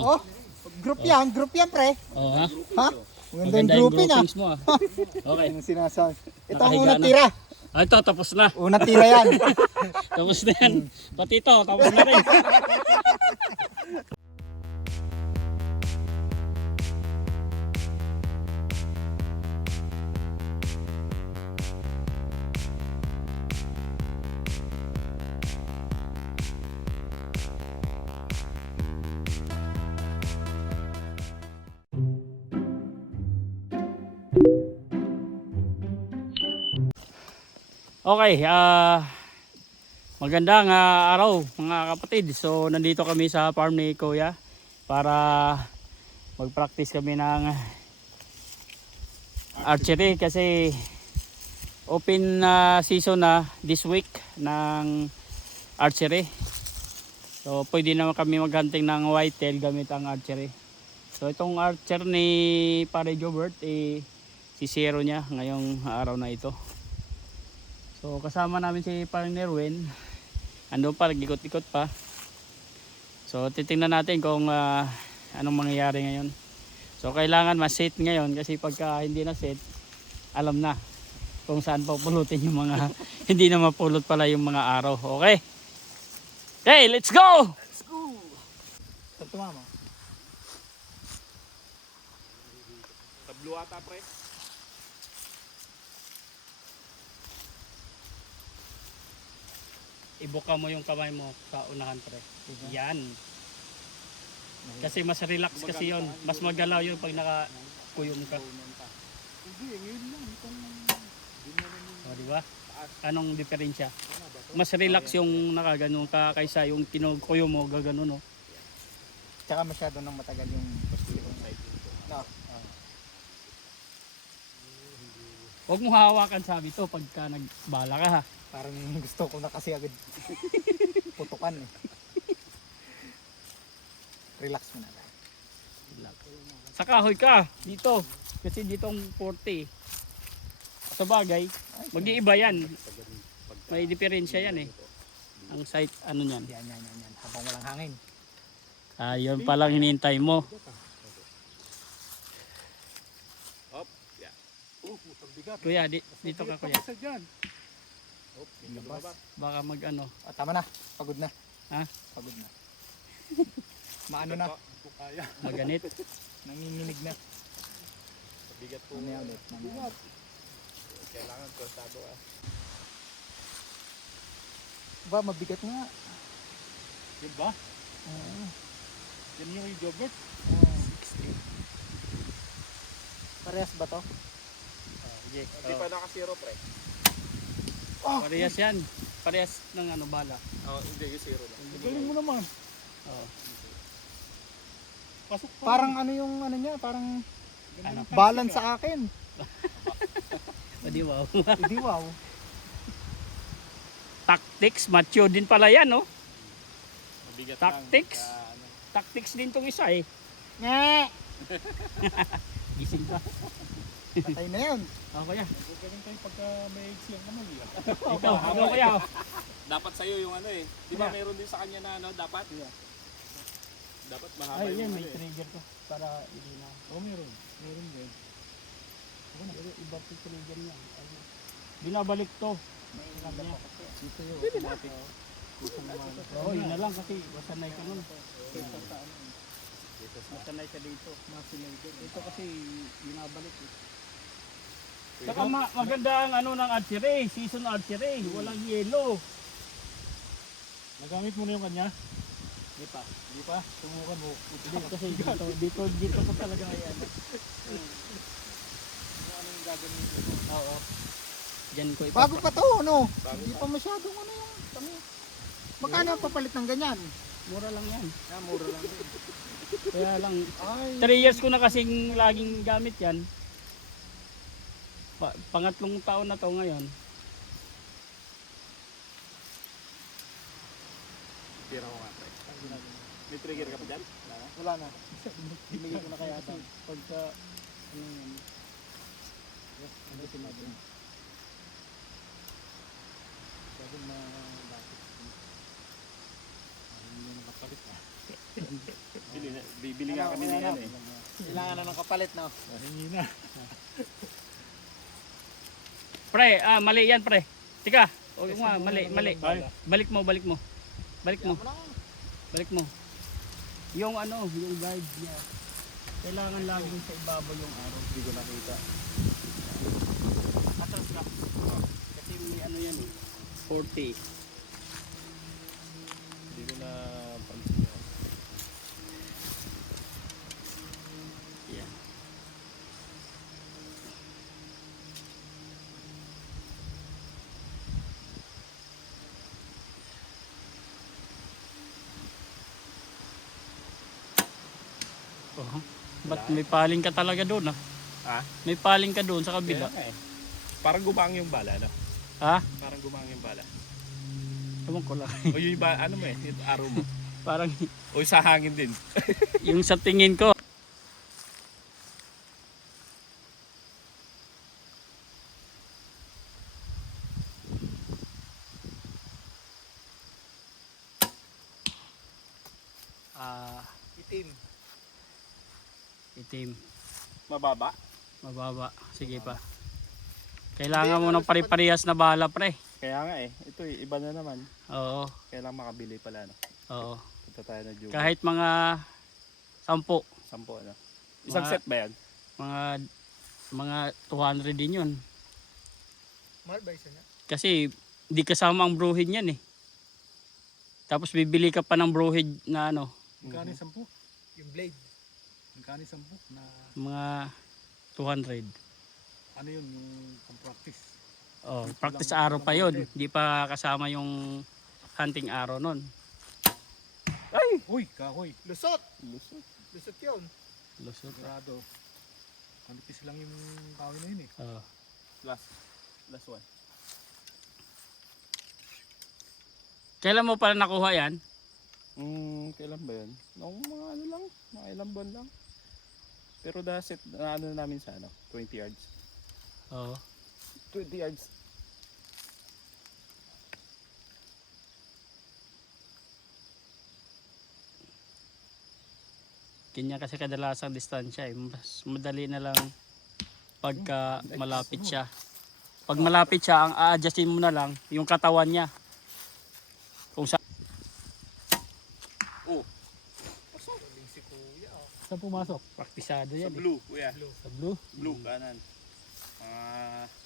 Oh, group yan pre. Oo ha? Ha? Maganda yung Maganda yung grouping ah. groupings mo ah. Okay. Yung sinasabi. Ito ang Nakahiga unang na. tira. Ah, ito, tapos na. Unang tira yan. Tapos na yan. Pati ito, tapos na rin. Okay, magandang araw mga kapatid. So nandito kami sa farm ni Kuya para mag-practice kami ng archery kasi open season na this week ng archery. So pwede naman kami maghunting ng whitetail gamit ang archery. So itong archer ni Pare Jobert si Zero niya ngayong araw na ito. So kasama namin si Parang Nerwin. Andun pa, nag-ikot-ikot pa. So titingnan natin kung anong mangyayari ngayon. So kailangan ma-set ngayon kasi pagka hindi na set, alam na kung saan papulutin yung mga hindi na mapulot pala yung mga araw. Okay? Okay, let's go! Let's go. Saan tumama? Tablo ata pre. Ibuka mo yung kamay mo sa unahan pre. Yan. Kasi mas relax kasi yon, mas magalaw yun pag nakakuyom ka. O diba? Anong diferensya? Mas relax yung nakaganon ka kaysa yung kinukuyom mo gaganon no. Tsaka masyado nang matagal yung no. Huwag mo hawakan sabi to pagka nagbala ka ha. Parang gusto ko na kasi agad putukan eh. Relax mo na lang. Sa kahoy ka dito kasi ditong 40. Sa bagay, mag-iiba yan. May diferensya yan eh. Ang site ano niyan. Yan. Habang walang hangin. Yun palang hinihintay mo. Kuya, dito ka kuya. Baka mag ano. Ah, tama na. Pagod na. Ha? Pagod na. Maano na. Maganit. Nanginginig na. Bigat po. Mamaya ulit. Kailangan konsado ah. Ba, mabigat nga. Yun ba? Yan yung Jobert. 60. Parehas ba to? Hindi pa naka-zero pre. Parehas yan. Parehas ng ano bala. Hindi yung zero lang. Galing mo naman. Oo. Pasok pa. Parang ano yung ano niya, parang Ano? balance sa akin. O di wow. Hindi wow. Tactics, macho din pala yan no. Mabigat Tactics. lang. Tactics din tong isa eh. Nga! Gising ka. Patay na yun. Ako kuya. Galing tayo pagka may siyang kamay. Ikaw kuya. Dapat sa'yo yung ano eh. Di ba Yeah. meron din sa kanya na ano, dapat? Dapat mahaba Ay yan, yung may ano eh. trigger ko. Para hindi na. Meron. Meron din. Pero iba po trigger niya. Ayun. Binabalik to. Niya. Dito yun. Automatic. Oo, yun na lang kasi masanay ka nun. Masanay ka dito. Ito kasi binabalik eh. Saka maganda ang ano ng archery, season archery, walang yelo. Nagamit mo na yung kanya? Di pa. Hindi pa. Tumukan mo. Kasi dito ko talaga yan. Ano yung gagawin mo? Oo. Diyan ko Bago pa to, no? Bago Hindi pa. pa masyadong ano yung kami. Magkano ang papalit ng ganyan? Mura lang yan. Mura lang. Kaya lang, Ay, 3 years ko na kasing laging gamit yan. Pangatlong taon na to ngayon. Tira ko nga pre. May trigger ka pa dyan? wala na. Bumili ko na kaya ito. Pagka, ano yun. Ano sinabi? Sabi na bakit? Hindi na nakapalit ah. Bibili nga kami na yan eh. Kailangan na ng kapalit, no? Mahingi na. Pre, mali yan pre. Tika, o nga, mali. Balik mo. Balik mo. Yung ano, yung guide niya. Kailangan laging sa ibabaw yung araw. Hindi ko nakita. Atras ka. Kasi may ano yan eh. 40. Hindi ko na pansin yan. Yan. Oh, ba't may paling ka talaga doon ah? Ha? May paling ka doon sa kabila. Kaya nga eh. Parang gumang yung bala, no? Ha? Parang gumang yung bala. Ewan ko lang. O yung iba, ano mo eh, yung araw mo. Parang O sa hangin din. yung sa tingin ko. Itim. Itim. Mababa. Mababa. Sige pa. Kailangan mo ng pare-parehas na bala pre. Kaya nga eh. Ito eh, iba na naman. Oo. Kailangan makabili pala, no? Oo. Punta tayo na Juba. Kahit mga 10, 10, ano? Isang Mga- set ba yan? mga 200 din yun. Mahal ba isa niya? Kasi hindi kasama ang brohid niyan eh. Tapos bibili ka pa ng brohid na ano, Magkano yung 10? Yung blade. Magkano yung 10? Na mga 200. ano yun, yung pang-practice. Oh, practice araw pa yun. Hindi pa kasama yung hunting araw nun. Uy, kahoy. Lusot! Lusot. Lusot yun. Lusot. Sigurado. Manipis lang yung kahoy na yun eh. Oh. Last one. Kailan mo pala nakuha yan? Kailan ba yan? Noong mga ano lang, mga ilang buwan lang. Pero the set na ano namin sa ano, 20 yards. Oo. 20 yards. Ganyan kasi kadalasang distansya eh. Mas madali na lang pagka malapit siya. Pag malapit siya, ang a-adjustin mo na lang yung katawan niya. Kung sa Galing si kuya. Oh. Saan pumasok? praktisado Sa yan eh. blue, kuya. Sa blue? Blue, kanan.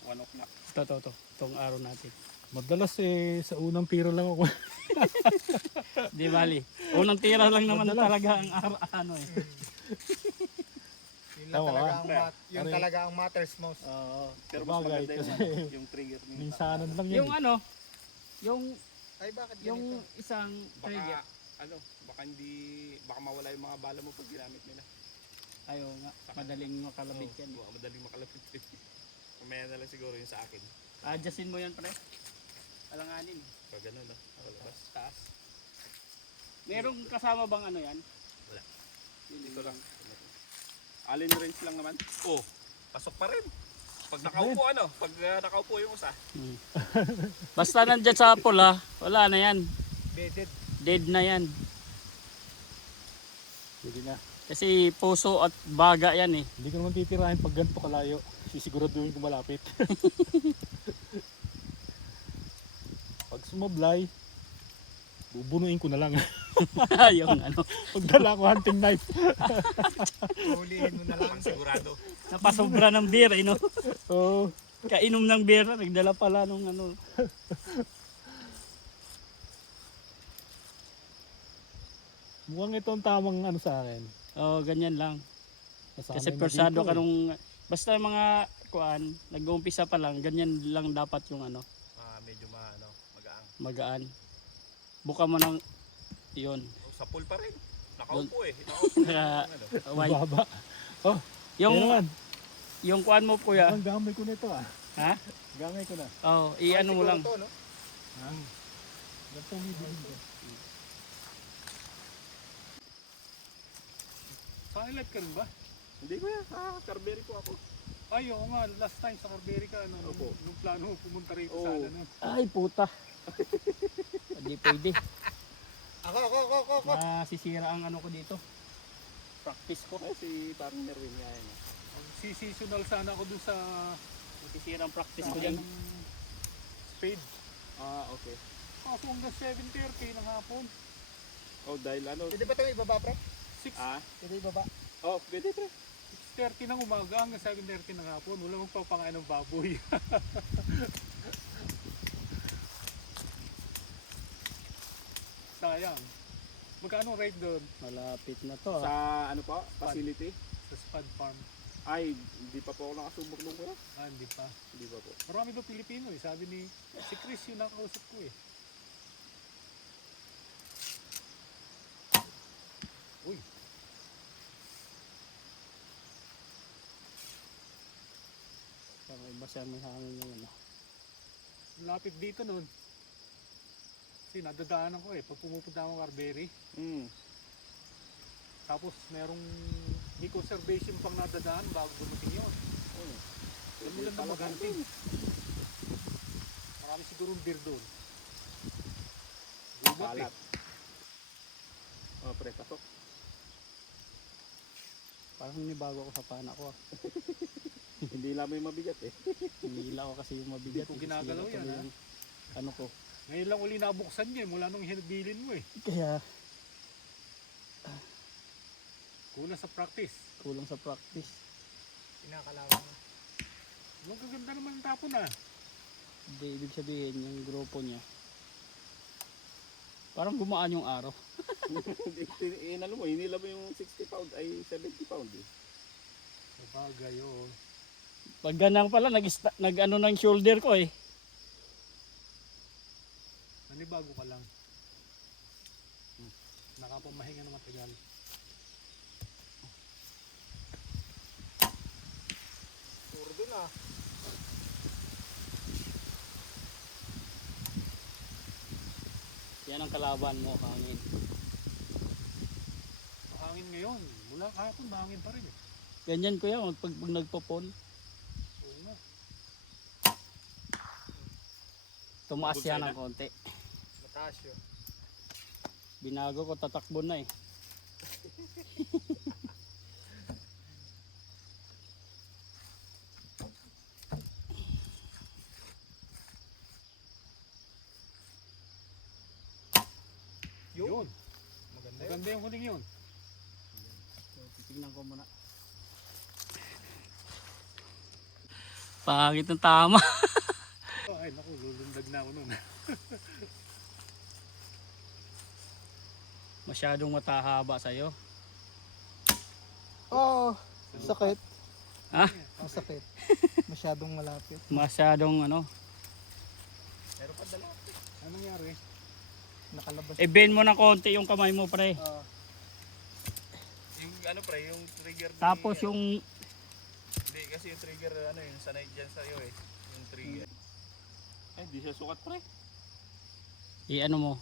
1 o'clock. Ito. Itong araw natin. Madalas eh, sa unang piro lang ako. Di bali. Unang tira lang naman Madalas. talaga ang ano eh. Yun lang Tama talaga ka. ang yun Ano yun? talaga ang matters most. Pero mas Bagay, maganda yung, kasi ano, yung trigger ni Minsanan lang yun. Yung ano, yung Ay bakit yung ganito? isang trigger. Baka baka mawala yung mga bala mo pag ginamit nila. Ayaw nga, madaling makalabit yan. Oo, madaling makalapit. Mamaya na lang siguro yung sa akin. Adjustin mo yan pre. Alanganin. Pag gano'n, no? Palabas. Taas. Merong kasama bang ano yan? Wala. Dito lang. Allen range lang naman. Oh, pasok pa rin. Pag nakaupo pag nakaupo yung usa. Basta nandyan sa pula, wala na yan. Bedded. Dead na yan. Hindi na. Kasi puso at baga yan eh. Hindi ko naman titirahin pag ganito kalayo. Sisiguraduhin ko malapit. Pag sumablay, bubunuin ko na lang. Yung ano, Pagdala ko hunting knife. Hulihin mo na lang. Pang sigurado. napasobra ng beer eh no. Oo. Kainom ng beer, nagdala pala nung ano. Mukhang ito ang tamang ano sa akin. Oh, ganyan lang. Nasanay Kasi na persado dito ka eh. nung basta mga kuan, nag-uumpisa pa lang, ganyan lang dapat yung ano, Medyo magaang. magaan. Buka mo ng yun. Oh, sa pool pa rin. Nakaupo eh. Nakaupo Kaya, ano. White. Baba. Oh, Yung naman. yung kuan mo kuya. Ang gamay ko na ito ah. Ha? Gamay ko na. Oh, i-ano mo Siguro lang. to, no? Ha? Ganito ang bibigyan ko. Silent ka rin ba? Hindi ko yan. Carberry po ako. Ay, oo nga. Last time sa Carberry ka, ano, Opo. nung plano mo pumunta rito Oo. sana. No? Ay puta. Hindi pwede. Ako. Nasisira ang ano ko dito. Practice ko. Ay, si parang Nerwin nga yan. Si-seasonal sana ako dun sa Nasisira ang practice ko sa dyan. spade. Ah, okay. Ako hanggang 7:30 ng hapon. Oh, dahil ano? Pwede ba ito ibaba, pre? 6, Ah, Pwede ibaba. oh, pwede pre. 6:30 ng umaga hanggang 7:30 ng hapon. Wala magpapangain ng baboy. Sayang. Magkano ang rate doon Malapit na to. Sa ano po? Facility? sa Spad Farm? Ay, hindi pa po ako nakasubok nung kuya. Hindi pa. Hindi pa po. Marami daw Pilipino eh. Sabi ni si Chris yung nakausap ko eh. Uy, Parang iba siya may hangin ngayon. lapit dito nun. Kasi nadadaanan ko eh. Pag pumupunta ako ng Carberry. Hmm. Tapos merong may conservation pang nadadaan bago dumating yun. Alam mo lang na maganting. Marami sigurong beer doon. Gubat eh. Kalat. Oh, pre, pasok. Parang nibago ako sa pana ko. Hindi lamang yung mabigat eh. Hinila ko kasi yung mabigat. Hindi ko ginagalaw Nasira yan, tuloy ha? yung ano ko. Ngayon lang uli nabuksan niya eh, mula nung hinabilin mo eh. Kaya Kulang sa practice. kulang sa practice. Pinakalawan mo. Ang gaganda naman ang tapon ah. Hindi ibig sabihin yung grupo niya. Parang gumaan yung araw. Inalo mo, hinila mo yung 60 pound ay 70 pound eh. Sabagay oh. Pag ganang pala nag ano ng shoulder ko eh. Nanibago ka lang. Nakapamahinga na matagal. Puro dun ah. Yan ang kalaban mo, hangin. Mahangin ngayon. Mula kahapon mahangin pa rin eh. Ganyan ko yan pag nagpopon. Oo nga. Tumaas Bulsay yan na. ng konti. Mataas yun. Binago ko, tatakbo na eh. Yun. Maganda yun. Maganda yung huling yun. So, titignan ko muna. Pangit ng tama. Oh, ay naku, lulundag na ako nun. Masyadong matahaba sa'yo. Oo. Sakit. Ha? Masakit. Masyadong malapit. Masyadong ano. Meron pa dala. Anong nangyari? Nakalabas. I-bend mo ng konti yung kamay mo, pre. Yung ano pre, yung trigger ni- Tapos yung Hindi, kasi yung trigger ano yung sanay dyan sa'yo eh. Yung trigger. Ay, di siya sukat pre. i-ano mo.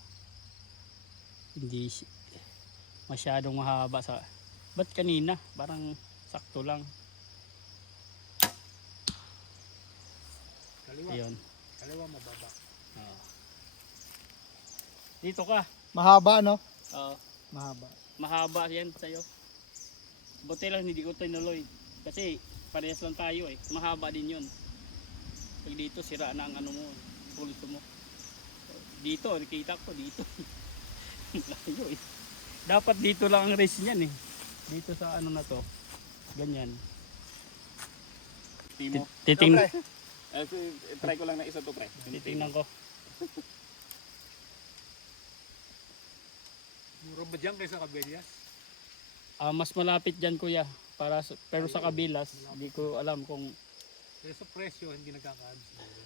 Hindi masyadong mahaba sa. Ba't kanina? Parang sakto lang. Kaliwa. Ayun. Kaliwa mababa. Oo. Dito ka. Mahaba no? Oo. Mahaba. Mahaba yan sa'yo. Buti lang hindi ko tinuloy. Kasi parehas lang tayo eh. Mahaba din yun. Pag dito sira na ang ano mo. Pulso mo. Dito, nakita ko dito. Layo eh. Dapat dito lang ang race niyan eh. Dito sa ano na to. Ganyan. Timo. Titing Try ko lang na isa to pre. titingnan ko. Mura ba dyan kaysa Cabellas? Mas malapit diyan kuya. Pero sa kabilas, hindi ko alam kung Kaya sa presyo, hindi nagkakaano siguro.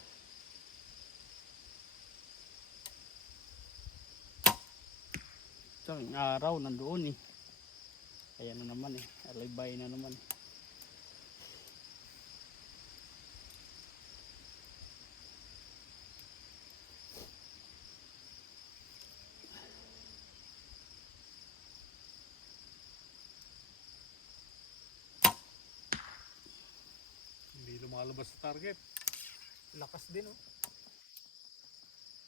isang araw nandoon eh. Ayan na naman eh. Alibay na naman. Hindi lumalabas sa target. Lakas din oh.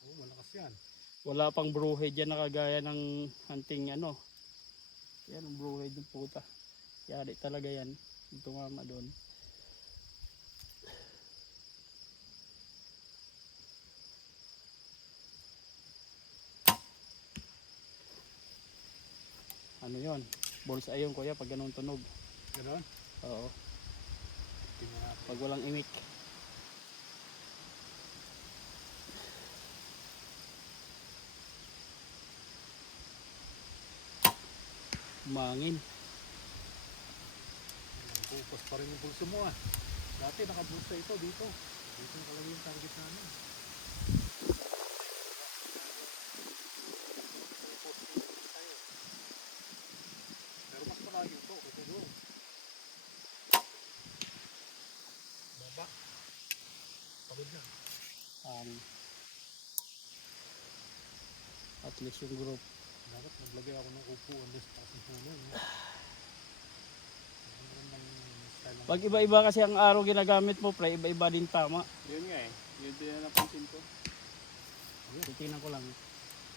Oo, malakas yan. Wala pang bluehead yan na kagaya ng hunting ano. Yan ang bluehead yung puta. Yari talaga yan. Yung tumama doon. Ano yon? Bullseye yun kuya pag ganun tunog. Ganon. Oo. Tingnan natin. Pag walang imik. Mangin. Focus pa rin yung pulso mo ah. Dati nakabulsa ito dito. Dito talaga yung target namin. Pero mas malayo ito kasi doon. Baba. Pagod yan. At least yung group. Dapat naglagay ako ng upuan doon sa taas ng puno. No? Pag iba-iba kasi ang araw ginagamit mo, pre, iba-iba din tama. Yun nga eh. Yun din na napansin ko. Titingnan ko lang.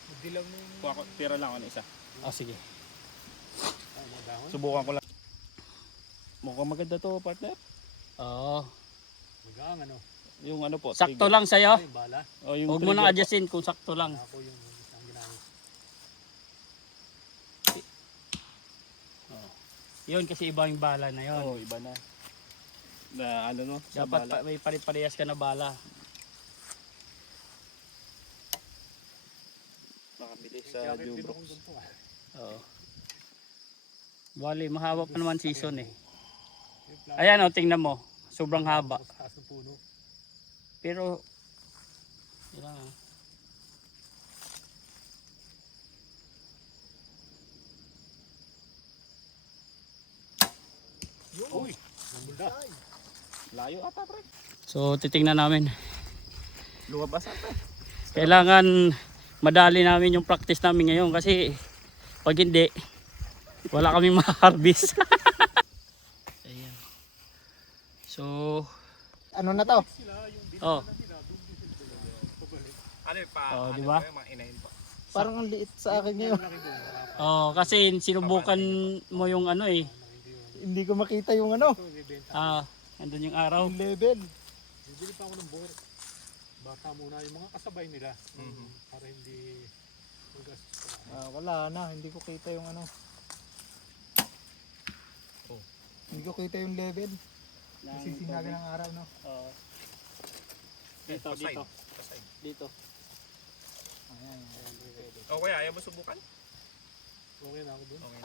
Magdilaw na yung... Kuha ko, tira lang ako ng isa. Ah, sige. mga dahon. Subukan ko lang. Mukhang maganda to, partner. Oo. Magang ano. Yung ano po. Sakto trigger. lang sa'yo. Ay, bala. O, yung Huwag mo nang trigger po. adjustin kung sakto lang. Ako yung isang ginamit. Yun kasi iba yung bala na yun. Oo, iba na. Na ano no? Sa Dapat bala. may pare-parehas ka na bala. Makabilis sa Kaya din Jubrox. akong ganito ah. Oo. Bali, mahaba pa naman season eh. Yung plano Ayan o, tingnan mo. Sobrang haba. sa taas ng puno. Pero, yun lang ah. Uy! Nambulda. Layo ata, pre. So, titingnan namin. Lumabas ata. Kailangan madali namin yung practice namin ngayon kasi pag hindi, wala kaming ma-harvest. Ayan. So, Ano na to? oh, Ano yung pa? Oh, ano di ba? pa yung mga inahin po? Parang ang liit sa akin ngayon. oh, kasi sinubukan mo yung ano eh. Hindi ko makita yung ano, Andun yung araw. yung level. Bibili pa ako ng board. Baka muna yung mga kasabay nila. Mhm. Para hindi magastos pa. Wala na, hindi ko kita yung ano. Oh. Hindi ko kita yung level. Kasi sinabi ng araw, no? Oh. Dito, Pasay. dito. Pasay. Dito. Ayan. O kuya, ayaw mo subukan? Okay na ako doon. Okay.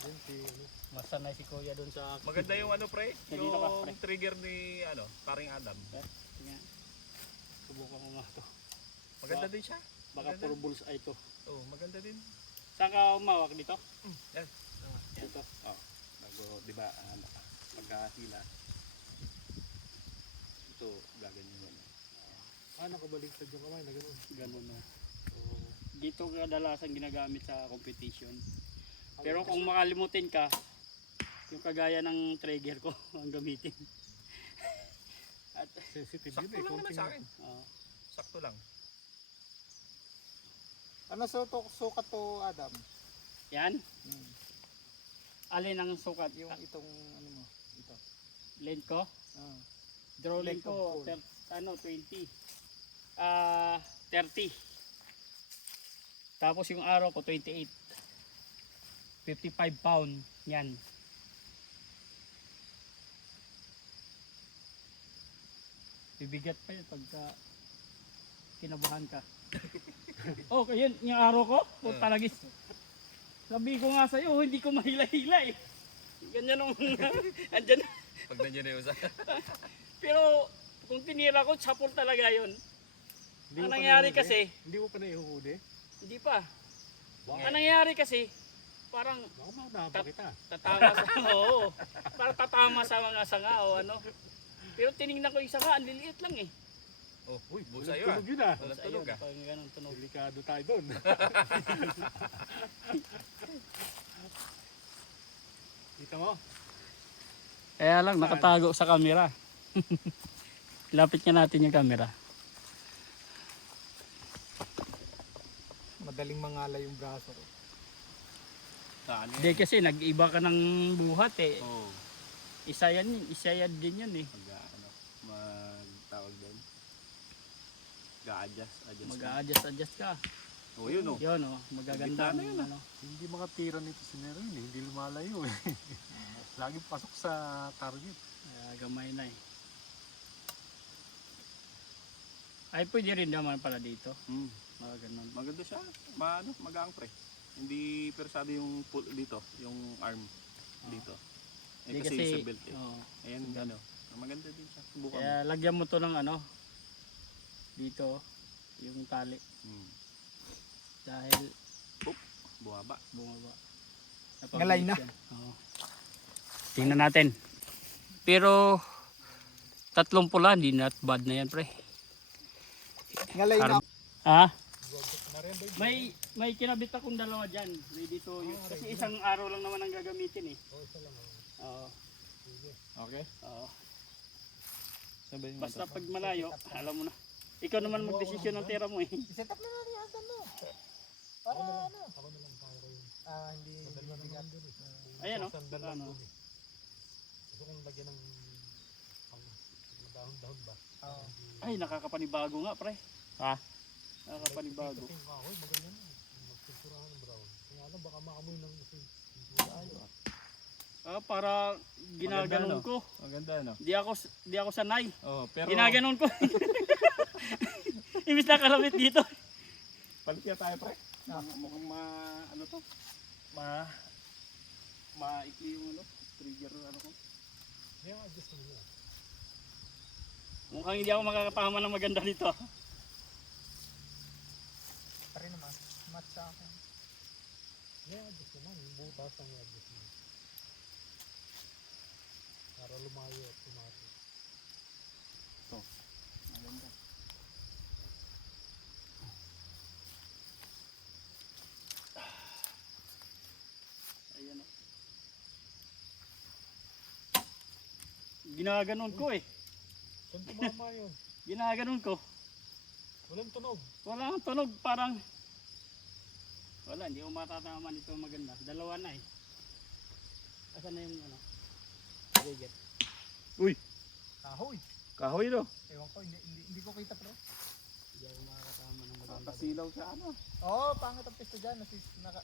Yun si ano. Masanay si kuya dun sa... Maganda yung ano, pre? Dito ka, Yung pre. trigger ni ano, paring Adam. Tingnan. Subukan ko nga to. Maganda din siya. Baka Maganda. puro bullseye to. Oo, maganda din. Saan ka umawak dito? Yan. Dito. Bago, di ba, pagkahila. Ito, gaganyan yun. Nakabaliktad yung kamay na gano'n. Ganun na. Oo. Dito kadalasan ginagamit sa competition. Pero kung makalimutin ka, yung kagaya ng trigger ko ang gamitin. At Sensitive Sakto yun eh. lang naman konting- sa akin. oh, Sakto lang. Ano sukat to, Adam? yan, Hmm. alin ang sukat? Yung itong ano mo, ito. Length ko? Ah. Draw length Length ko, of pole. 20. 30. Tapos yung araw ko 28. 55 pound. Yan. Bibigat pa yun pagka kinabahan ka. Oh, yun, yung araw ko, talagis. Sabi ko nga sa'yo, hindi ko mahila-hila eh. Ganyan nung, andyan. Pag nandiyan na yung isa. Pero kung tinira ko, chapol talaga yun. Hindi Ang mo pa nangyari nahihuli? kasi, Hindi mo pa naihuhuli? hindi pa. Wow. Ang nangyari kasi, parang Baka maunapa kita. tatama sa, oo, parang tatama sa mga sanga o ano. Pero tinignan ko yung sanga, ang liliit lang eh. Oh, uy, busa Walang yun. tunog yun ah. Walang Ayun, tunog ah. parang ganun tunog. Delikado tayo doon. Kita mo? Kaya lang, nakatago sa camera. Lapit nga natin yung camera. Madaling mangala yung braso ko. Saan Hindi kasi nag-iba ka ng buhat eh. Oo. Isa yan din yun eh. Magtawag doon. Adjust. Mag-a-adjust ka. Oh, yun oh. Yun oh, magaganda Gitna na yun, ano. Hindi mga tira nito si Nero yun, hindi lumalayo eh. Lagi pasok sa target. Gamay na eh. Ay pwede rin naman pala dito. Mga ganun. Maganda siya. Magaang pre. Hindi persado yung dito, yung arm dito. Eh, Hindi kasi sa belt eh. oo. Ayan, ano. Maganda din siya. Subukan mo. Kaya lagyan mo to ng ano dito yung tali dahil Bumaba. bumaba. Ngalay na. Oo. Tingnan natin. Pero 3 pula hindi not bad na yan pre. Ngalay na. Ha? May kinabit akong dalawa dyan. Ready to use. Kasi isang araw lang naman ang gagamitin eh. Oo. Okay. Oo. Sabay mo Basta pag malayo, alam mo na. Ikaw naman magdesisyon ng tira mo eh. Set up na natin yung hagdan mo. Para ano? Hindi mabigat. Ayan oh. Sandal lang Ano? dun eh. Gusto kong lagyan ng dahon-dahon ba? Oo. Ay, nakakapanibago nga pre. Ha? Nakakapanibago. Kasi yung kahoy, maganda na. Magpinturahan ng brown. Kaya alam, baka maamoy ng isin. Para ginaganon Maganda, ko. Maganda no. Di ako sanay. Oh, pero Ginaganon ko. Imbis na kalapit dito. palit kaya tayo pre. Mukhang ano to? Maikli yung ano, trigger ano ko. Kaya adjust mo yun. Mukhang hindi ako makakapahama ng maganda dito. Pare naman. Match sa akin. Kaya adjust naman. Yung butas ang adjust mo. Para lumayo at tumato. Maganda. Ayan o. Ginaganon ko eh. Saan tumama yun? Ginaganon ko. Walang tunog. Wala kang tunog, parang wala, hindi ko matatama dito maganda. Dalawa na eh. Asan na yung ano? Trigger. Uy, Kahoy. kahoy no. Ewan ko, hindi ko kita bro. Hindi ako makakatama ng maganda. Kasilaw sa ano. Oo, pangit ang pisto dyan.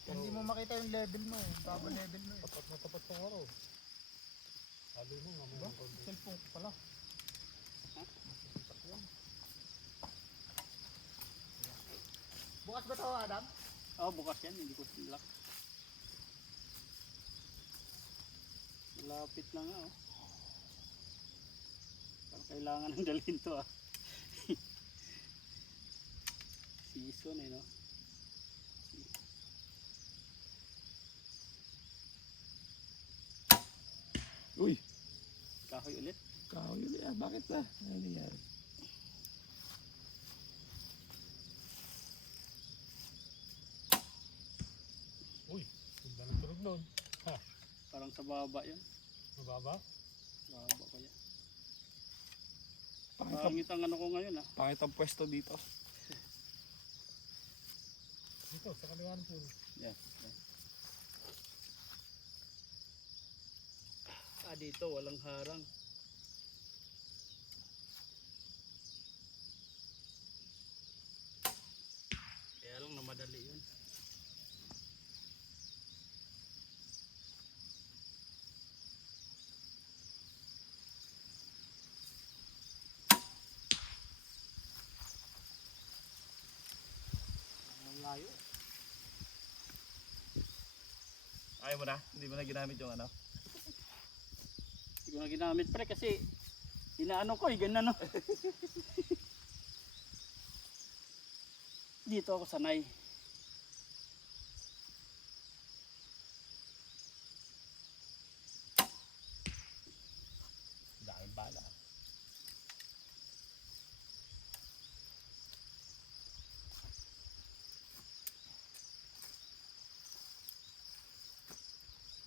Hindi mo makita yung level mo eh. Baba level mo eh. Tapat na tapat sa araw. Lalo mo nga may konti. Cellphone ko pala. Bukas ba ito, Adam? Oh, bukas yan, hindi ko sinlock. Malapit na nga oh. Parang kailangan ng dalhin to ah. Season eh no. Uy, Kahoy ulit. kahoy ulit. Bakit ba? Ano nangyari? Uy, ganda ng tunog nun. Parang sa baba yun. Mababa? Baba ko yan. Pangit Pangit ang ano ko ngayon ah. Pangit ang pwesto dito. Dito, sa kaliwan po. Yan. Dito walang harang. Kaya lang namadali yun. Ang layo. Ayaw mo na? Hindi mo na ginamit yung ano? Hindi ko na ginamit pre kasi inaano ko eh, ganun no. Dito ako sanay. Dahil bala.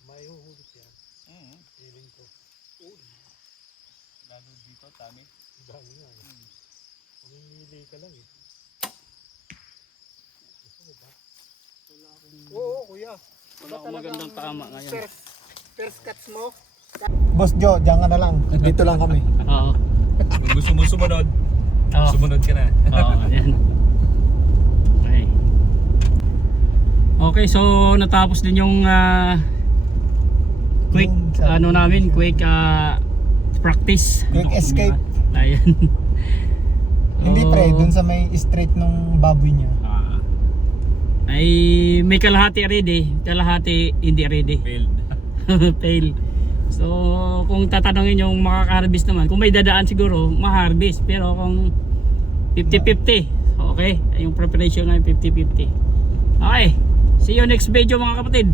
May huhulit yan. Feeling ko. Lalo dito, tami. Dami nga. Mamimili ka lang eh. Gusto mo ba? Oo, kuya. Wala akong magandang tama ngayon. First cuts mo. Boss Joe, diyan ka na lang. Dito lang kami. Oo. Kung gusto mo sumunod, Oo. sumunod ka na. Oo, yan. Okay. Okay, so natapos din yung quick Yung sa- ano namin, quick practice. Quick escape. Ayan. Hindi Oo. pre, dun sa may straight nung baboy niya. Ay may kalahati ready, kalahati hindi ready. Failed. Fail. So kung tatanungin yung makaka-harvest naman, kung may dadaan siguro, ma-harvest. Pero kung 50-50, okay, yung preparation na 50-50. Okay, see you next video mga kapatid.